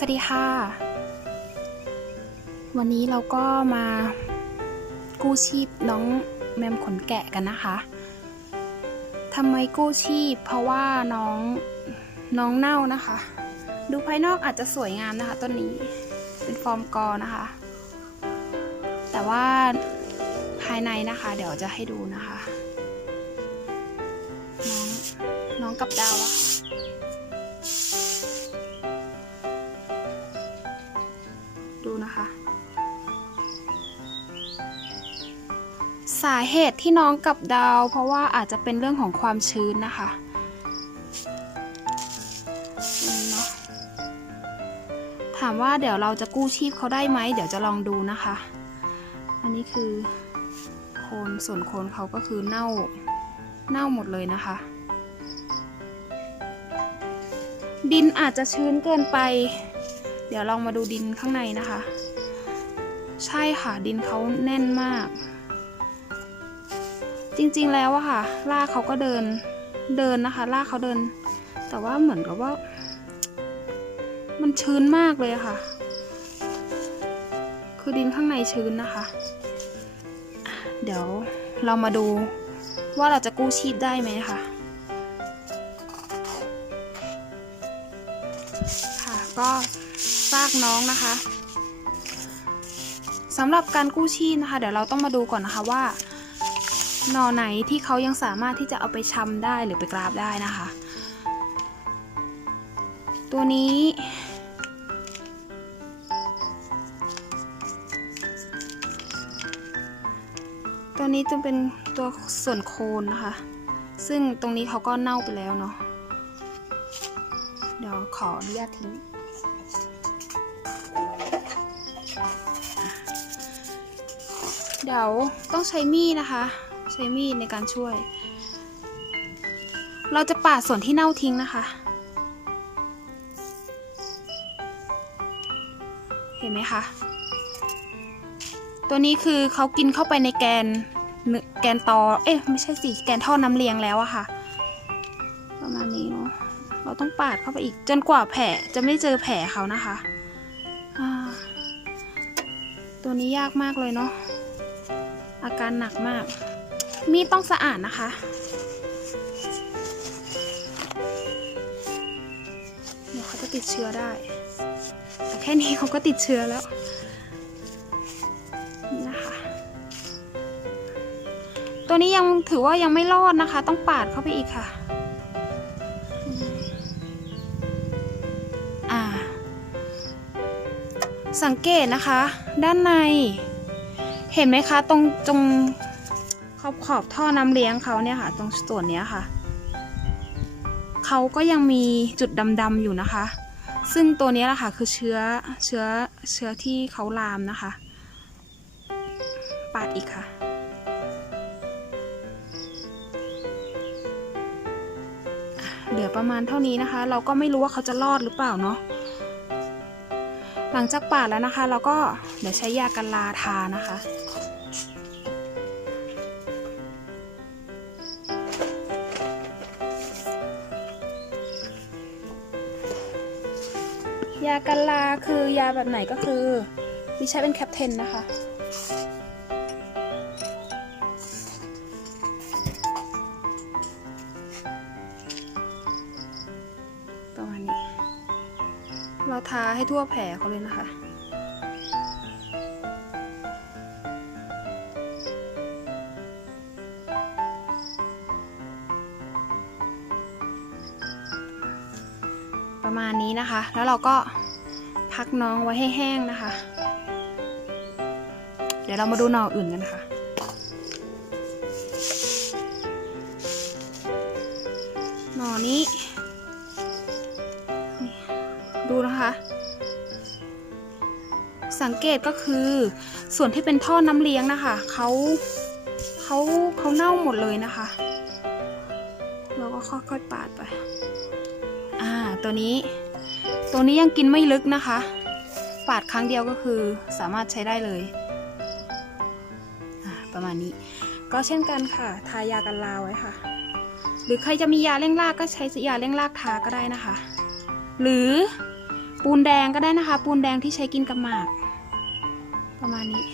สวัสดีค่ะ วันนี้เราก็มากู้ชีพน้องแมมขนแกะกันนะคะทำไมกู้ชีพ เพราะว่าน้องน้องเน่านะคะ ดูภายนอกอาจจะสวยงามนะคะต้นนี้เป็นฟอร์มกอนะคะ แต่ว่าภายในนะคะ เดี๋ยวจะให้ดูนะคะ น้องน้องกับดาวอะ สาเหตุที่น้องกับดาว เพราะว่าอาจจะเป็นเรื่องของความชื้นนะคะถามว่าเดี๋ยวเราจะกู้ชีพเขาได้ไหมเดี๋ยวจะลองดูนะคะ อันนี้คือโคนส่วนโคนเขาก็คือเน่าเน่าหมดเลยนะคะ ดินอาจจะชื้นเกินไป เดี๋ยวลองมาดูดินข้างในนะคะ ใช่ค่ะดินเขาแน่นมาก จริงๆแล้วอะค่ะ ลากเขาก็เดินเดินนะคะ ลากเขาเดิน แต่ว่าเหมือนกับว่า มันชื้นมากเลยค่ะ คือดินข้างในชื้นนะคะอะเดี๋ยวเรามาดูว่าเราจะกู้ชีพได้ไหมคะค่ะก็ซากน้องนะคะสำหรับการกู้ชีพนะคะ เดี๋ยวเราต้องมาดูก่อนนะคะว่า หน่อไหนที่เขายังสามารถที่จะเอาไปชำได้หรือไปกราบได้นะคะ ตัวนี้ตัวนี้จะเป็นตัวส่วนโคนนะคะ ซึ่งตรงนี้เขาก็เน่าไปแล้วเนาะ เดี๋ยวขออนุญาตทิ้ง เดี๋ยวต้องใช้มีดนะคะ ช้มีดในการช่วย เราจะปาดส่วนที่เน่าทิ้งนะคะ เห็นไหมคะ ตัวนี้คือเขากินเข้าไปในแกนแกนตอ เอ๊ะไม่ใช่สิแกนท่อน้ำเลี้ยงแล้วอะค่ะ ประมาณนี้เนาะ เราต้องปาดเข้าไปอีก จนกว่าแผลจะไม่เจอแผลเขานะคะตัวนี้ยากมากเลยเนาะอาการหนักมาก มีดต้องสะอาดนะคะ เดี๋ยวเขาจะติดเชื้อได้ แต่แค่นี้เขาก็ติดเชื้อแล้วนะคะตัวนี้ยังถือว่ายังไม่รอดนะคะ ต้องปาดเข้าไปอีกค่ะอ่าสังเกตนะคะ ด้านใน เห็นไหมคะ ตรงตรง ขอบขอบท่อน้ำเลี้ยงเขาเนี่ยค่ะ ตรงส่วนเนี้ยค่ะ เขาก็ยังมีจุดดำๆอยู่นะคะ ซึ่งตัวนี้แหละค่ะคือเชื้อเชื้อเชื้อที่เขาลามนะคะ ปาดอีกค่ะเหลือประมาณเท่านี้นะคะ เราก็ไม่รู้ว่าเขาจะรอดหรือเปล่าเนาะหลังจากปาดแล้วนะคะ เราก็เดี๋ยวใช้ยากันลาทานะคะ ยากันลาคือยาแบบไหนก็คือดิใช้เป็นแคปเทนนะคะ ประมาณนี้ เราทาให้ทั่วแผลเขาเลยนะคะ ประมาณนี้นะคะ แล้วเราก็พักน้องไว้ให้แห้งนะคะ เดี๋ยวเรามาดูหน่ออื่นกันค่ะหน่อนี้ ดูนะคะ สังเกตก็คือส่วนที่เป็นท่อน้ำเลี้ยงนะคะเขาเขาเขาเน่าหมดเลยนะคะ เราก็ค่อยๆปาดไป อ่าตัวนี้ ตัวนี้ยังกินไม่ลึกนะคะ ปาดครั้งเดียวก็คือสามารถใช้ได้เลย ประมาณนี้ ก็เช่นกันค่ะทายากันลาไว้ค่ะ หรือใครจะมียาเร่งรากก็ใช้ยาเร่งรากทาก็ได้นะคะ หรือปูนแดงก็ได้นะคะ ปูนแดงที่ใช้กินกับหมาก ประมาณนี้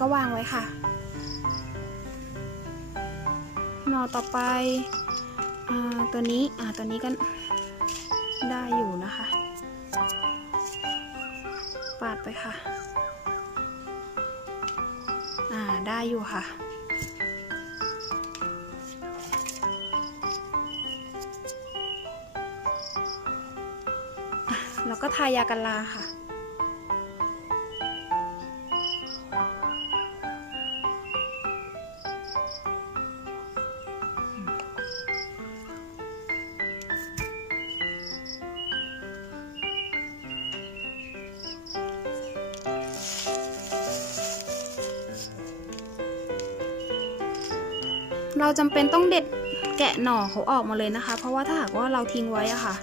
ก็วางไว้ค่ะ หน่อต่อไปอตัวนี้อ่าตัวนี้ก็ได้อยู่นะคะ ปาดไปค่ะ อ่าได้อยู่ค่ะอะแล้วก็ทายากันลาค่ะ เราจำเป็นต้องเด็ดแกะหน่อเขาออกมาเลยนะคะ เพราะว่าถ้าหากว่าเราทิ้งไว้อะค่ะ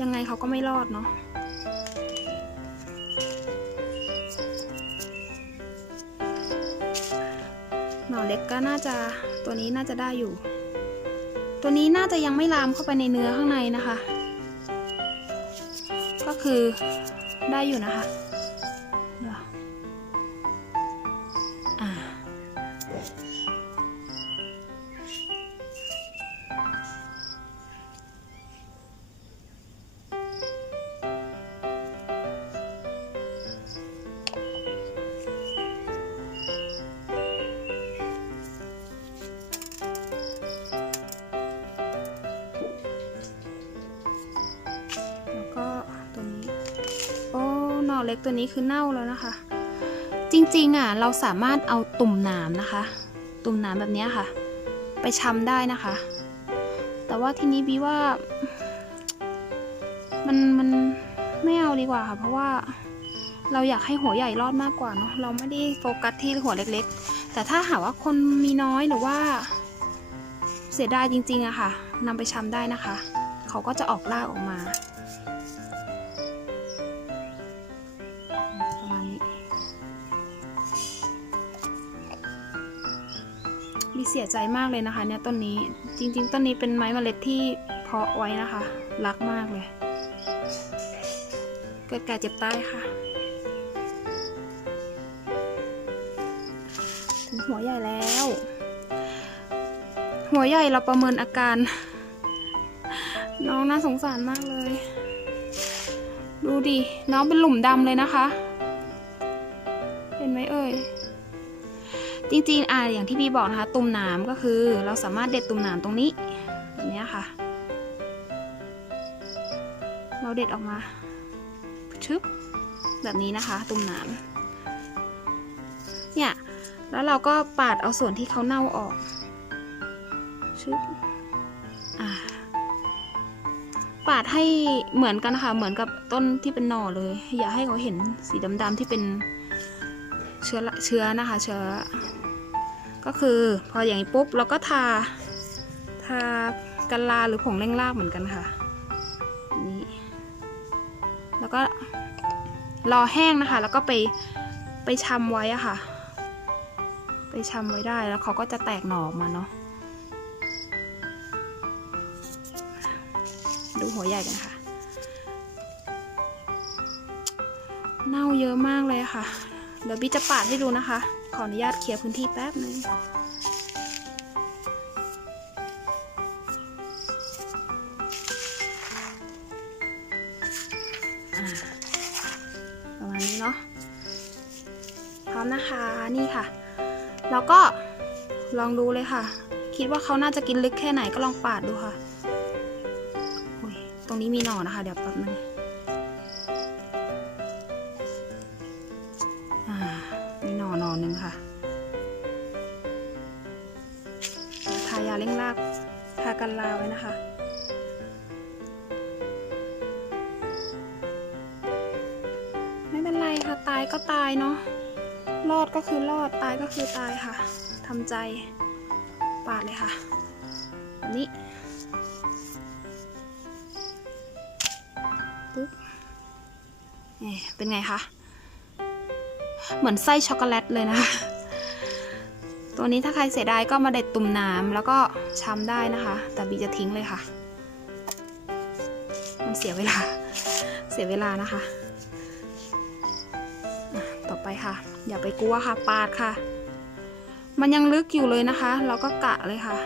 ยังไงเขาก็ไม่รอดเนาะหน่อเล็กก็น่าจะตัวนี้น่าจะได้อยู่ ตัวนี้น่าจะยังไม่ลามเข้าไปในเนื้อข้างในนะคะ ก็คือได้อยู่นะคะ เล็กตัวนี้คือเน่าแล้วนะคะ จริงๆอะเราสามารถเอาตุ่มหนามนะคะ ตุ่มหนามแบบนี้ค่ะ ไปชำได้นะคะ แต่ว่าทีนี้บีว่า มันมันไม่เอาดีกว่าค่ะ เพราะว่าเราอยากให้หัวใหญ่รอดมากกว่าเนาะเราไม่ได้โฟกัสที่หัวเล็กๆ แต่ถ้าหากว่าคนมีน้อยหรือว่า เสียดายจริงๆอะค่ะนำไปชำได้นะคะ เขาก็จะออกรากออกมา มีเสียใจมากเลยนะคะ เนี่ยต้นนี้จริง ๆ ต้นนี้เป็นไม้เมล็ดที่เพาะไว้นะคะ รักมากเลย เกิดแก่เจ็บตายค่ะ ถึงหัวใหญ่แล้ว หัวใหญ่เราประเมินอาการ น้องน่าสงสารมากเลย ดูดิ น้องเป็นหลุมดำเลยนะคะ เห็นไหมเอ่ย จริงๆอะอย่างที่พี่บอกนะคะ ตุ่มหนามก็คือเราสามารถเด็ดตุ่มหนามตรงนี้แบบนี้ค่ะ เราเด็ดออกมาชึบแบบนี้นะคะ ตุ่มหนามเนี่ยแล้วเราก็ปาดเอาส่วนที่เขาเน่าออกชึบอ่าปาดให้เหมือนกันค่ะเหมือนกับต้นที่เป็นหน่อเลย อย่าให้เขาเห็นสีดำๆที่เป็น เชื้อเชื้อนะคะเชื้อก็คือพออย่างนี้ปุ๊บเราก็ทาทากันลาหรือผงเร่งรากเหมือนกันค่ะนี่แล้วก็รอแห้งนะคะ แล้วก็ไปไปชำไว้อะค่ะ ไปชำไว้ได้แล้วเขาก็จะแตกหน่อออกมาเนาะดูหัวใหญ่กันค่ะ เน่าเยอะมากเลยค่ะ เดี๋ยวบี้จะปาดให้ดูนะคะ ขออนุญาตเคลียร์พื้นที่แป๊บนึงอ่าประมาณนี้เนาะพร้อมนะคะนี่ค่ะ แล้วก็ลองดูเลยค่ะ คิดว่าเขาน่าจะกินลึกแค่ไหนก็ลองปาดดูค่ะตรงนี้มีหน่อนะคะ เดี๋ยวแป๊บนึง เป็นไรค่ะตายก็ตายเนาะ รอดก็คือรอด ตายก็คือตายค่ะ ทำใจ ปาดเลยค่ะแบบนี้ปึ๊บนี่เป็นไงคะ เหมือนไส้ช็อกโกแลตเลยนะคะ ตัวนี้ถ้าใครเสียดายก็มาเด็ดตุ่มน้ำแล้วก็ช้ำได้นะคะ แต่บีจะทิ้งเลยค่ะ มันเสียเวลา เสียเวลานะคะ ไปค่ะ อย่าไปกลัวค่ะ ปาดค่ะ มันยังลึกอยู่เลยนะคะ เราก็กะเลยค่ะ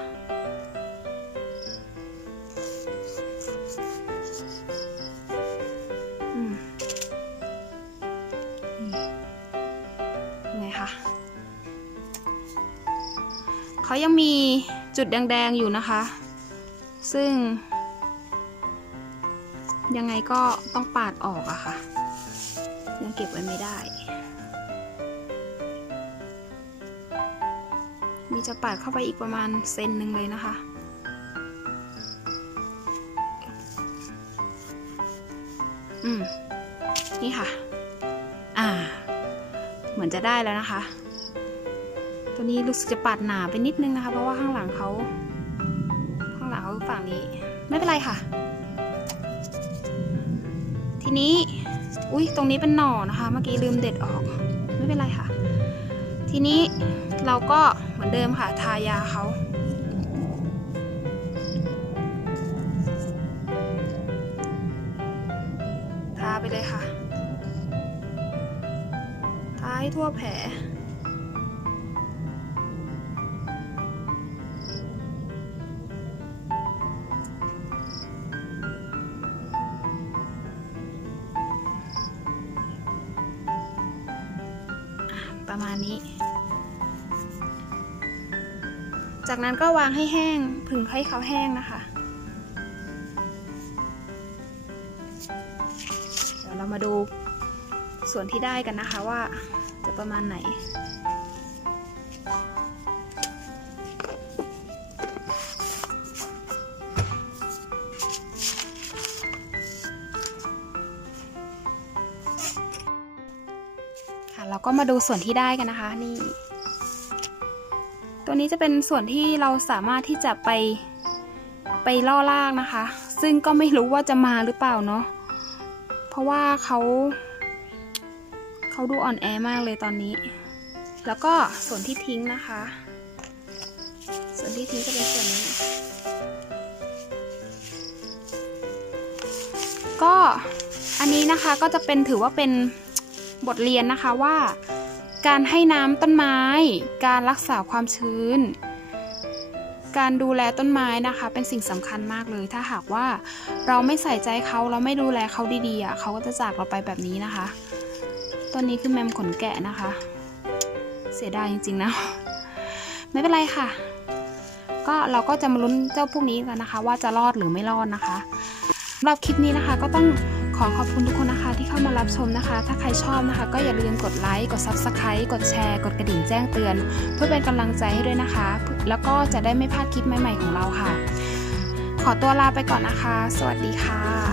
ไงคะเขายังมีจุดแดง ๆ อยู่นะคะ ซึ่ง ยังไงก็ต้องปาดออกอะค่ะ ยังเก็บไว้ไม่ได้ มีจะปาดเข้าไปอีกประมาณเซนหนึ่งเลยนะคะอืมนี่ค่ะ อ่า เหมือนจะได้แล้วนะคะ ตัวนี้รู้สึกจะปาดหนาไปนิดนึงนะคะ เพราะว่าข้างหลังเขาข้างหลังเขาฝั่งนี้ ไม่เป็นไรค่ะ ทีนี้ อุ้ยตรงนี้เป็นหน่อนะคะ เมื่อกี้ลืมเด็ดออก ไม่เป็นไรค่ะ ทีนี้เราก็ อนเดิมค่ะ ทายาเขาทาไปเลยค่ะทาให้ทั่วแผล จากนั้นก็วางให้แห้งผึ่งให้เขาแห้งนะคะเดี๋ยวเรามาดูส่วนที่ได้กันนะคะว่าจะประมาณไหนค่ะเราก็มาดูส่วนที่ได้กันนะคะ นี่ ตัวนี้จะเป็นส่วนที่เราสามารถที่จะไปไปล่อลากนะคะ ซึ่งก็ไม่รู้ว่าจะมาหรือเปล่าเนาะเพราะว่าเขาเขาดูอ่อนแอมากเลยตอนนี้ แล้วก็ส่วนที่ทิ้งนะคะ ส่วนที่ทิ้งจะเป็นส่วนนี้ ก็อันนี้นะคะก็จะเป็นถือว่าเป็นบทเรียนนะคะว่า การให้น้ำต้นไม้ การรักษาความชื้น การดูแลต้นไม้นะคะ เป็นสิ่งสำคัญมากเลย ถ้าหากว่าเราไม่ใส่ใจเขาเราไม่ดูแลเขาดีๆอะเขาก็จะจากเราไปแบบนี้นะคะต้นนี้คือแมมขนแกะนะคะ เสียดายจริงๆนะไม่เป็นไรค่ะ ก็เราก็จะมาลุ้นเจ้าพวกนี้กันนะคะ ว่าจะรอดหรือไม่รอดนะคะสำหรับคลิปนี้นะคะก็ต้อง ขอขอบคุณทุกคนนะคะที่เข้ามารับชมนะคะ ถ้าใครชอบนะคะ ก็อย่าลืมกดไลค์กด Subscribe กดแชร์ กดกระดิ่งแจ้งเตือน เพื่อเป็นกำลังใจให้ด้วยนะคะ แล้วก็จะได้ไม่พลาดคลิปใหม่ๆของเราค่ะ ขอตัวลาไปก่อนนะคะ สวัสดีค่ะ